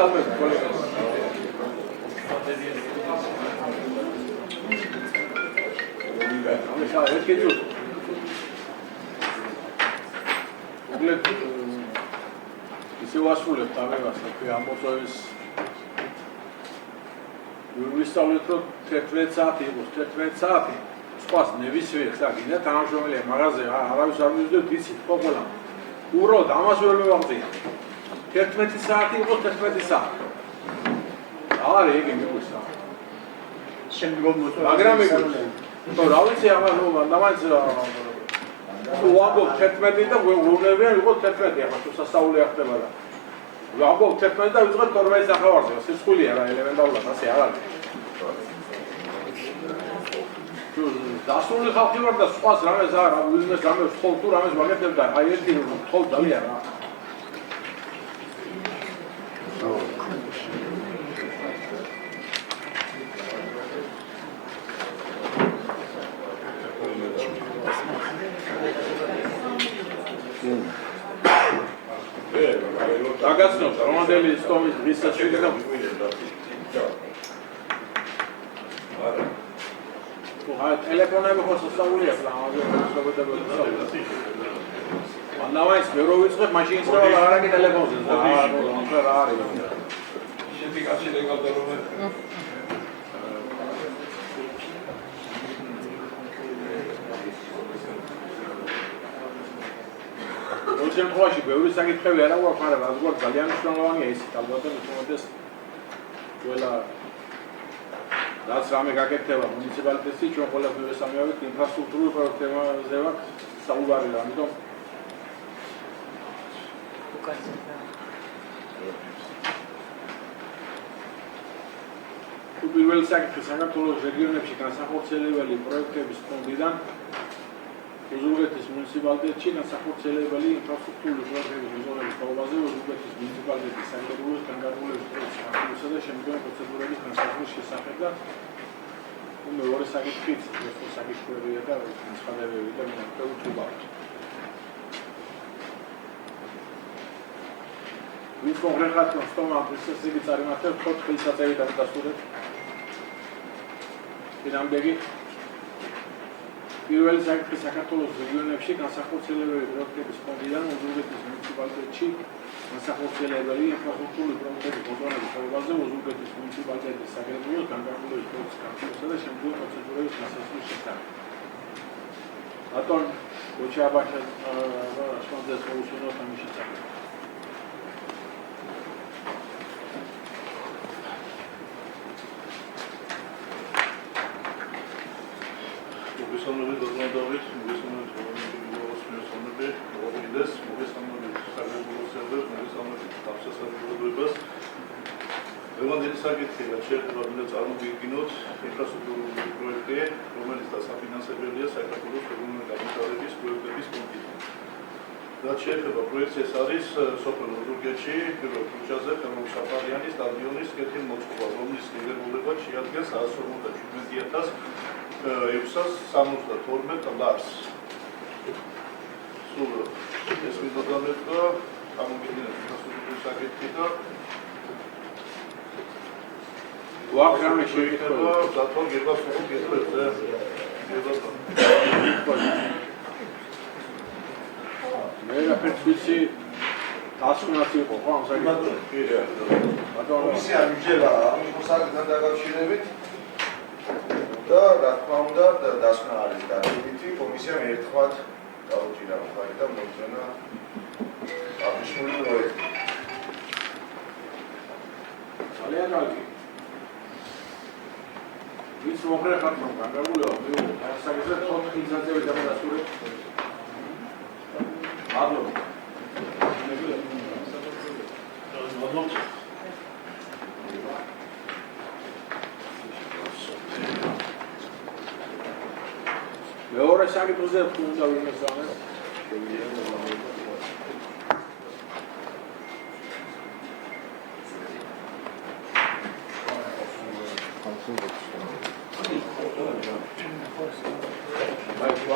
მოგესალმებით კოლეგები. ამისა ერთი წუთი. უგლებ ისე ვასრულებთ ამებას, თქვი ამბოწოვის ვისწავლეთ, რომ 11 საათი იყოს, 11 საათი. სხვას ნებისმიერ ხა გინდა თანამშრომელია მაღაზია არავის არ მივიძებთ იცით ხო ყველა. უბრალოდ ამას ვერ მივაღწია. 11 საათი იყოს 11 საათი. არის იგი მიგვისა. შემდგომ მოწვევა. მაგრამ მიგვისა. თო რა ვიცი ამას ნამაც თუ ვამბობ 11 და ვუნებიან იყოს 11 ახლა თუ სასწაული ახდება და ვამბობ 11 და ვიწყებ 12 სახევარზე. სიცხულია რა ელემენტარულად ასე არ არის. დასრული ხალხი ვარ და სხვას რამეს არ ვიზნეს რამეს ხოლ თუ რამეს ვაკეთებ და აი ერთი ხოლ ძალიან რა. დაგაცნობს რომანდელი სტომის დღის საშვილი და ტელეფონები ხო სასწაულია ხლა ამაზე ნავაის მე რო ვიწყებ მაშინ ისრება რა არის ტელეფონზე და რა არის შეთი კაცი ლეგალდა რომ ოღონდ შემთხვევაში ბევრი საკითხები არა გვაქვს, მაგრამ რაც გვაქვს ძალიან მნიშვნელოვანია ისიც ალბათ უმეტეს ყველა რაც რამე გაკეთდება მუნიციპალიტეტში ჩვენ ყველაფერს ვესამიავით ინფრასტრუქტურულ პროექტებზე ვაქვს საუბარი რა, ამიტომ პირველი საკითხი საქართველოს რეგიონებში განსახორციელებელი პროექტების ფონდიდან უზურგეთის მუნიციპალიტეტში განსახორციელებელი ინფრასტრუქტურული პროექტების მიღების თაობაზე უზურგეთის მუნიციპალიტეტის საკრებულოს განკარგულების პროცესისა და შემდგომი პროცედურების განსაზღვრის შესახებ და მეორე საკითხიც ეს საკითხებია და განცხადებები და მოთხოვება. ვინც კონკრეტულად სტომა პროცესები წარიმართებს, ხო ხელსაწევი დადასტურებს. პირამდეგი პირველი საკითხი საქართველოს რეგიონებში განსახორციელებელი პროექტების ფონდიდან უზურგეთის მუნიციპალიტეტში განსახორციელებელი ინფრასტრუქტურული პროექტების მოპოვების თაობაზე უზურგეთის მუნიციპალიტეტის საკრებულოს განკარგულების პროცესის განხილვისა და შემდგომი პროცედურების განსაზღვრის შესახებ. ბატონ გოჩაბაშა რასმანდეს მოусმინოთ ამის შესახებ. საკითხია შეიძლება წარმოგიდგინოთ ინფრასტრუქტურული პროექტი, რომელიც დასაფინანსებელია საქართველოს რეგიონული განვითარების პროექტების ფონდიდან. რაც შეეხება პროექტს, ეს არის სოფელ უზურგეთში, პირველ ქუჩაზე ხელოვნური საფარიანის სტადიონის კეთილმოწყობა, რომლის ღირებულება შეადგენს 157,672 ლარს. სულ ეს ვიდოდამეთ და წარმოგიდგინოთ ინფრასტრუქტურის საკითხი და ვაკრამე შეიძლება ზათო გებას უკეთებზე მე რაფერს ვიცი დასკვნაც იყო ხო ამ საკითხზე ბატონო კომისია მიჯერა ამ საკითხთან დაკავშირებით და რა თქმა უნდა დასკვნა არის დადებითი კომისიამ ერთხმად დაუჭირა მხარი და მოიწონა აღნიშნული პროექტი ძალიან კარგი ვინც მოხრეხათ რომ განკარგულება საკითხზე 4 ხილზაზე დამადასტურებ მადლობა მეორე საკითხზე უნდა ვიმესამეს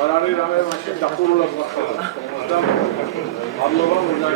არ არის რამე მაშინ დახურულად ვახალებ და მადლობა უნდა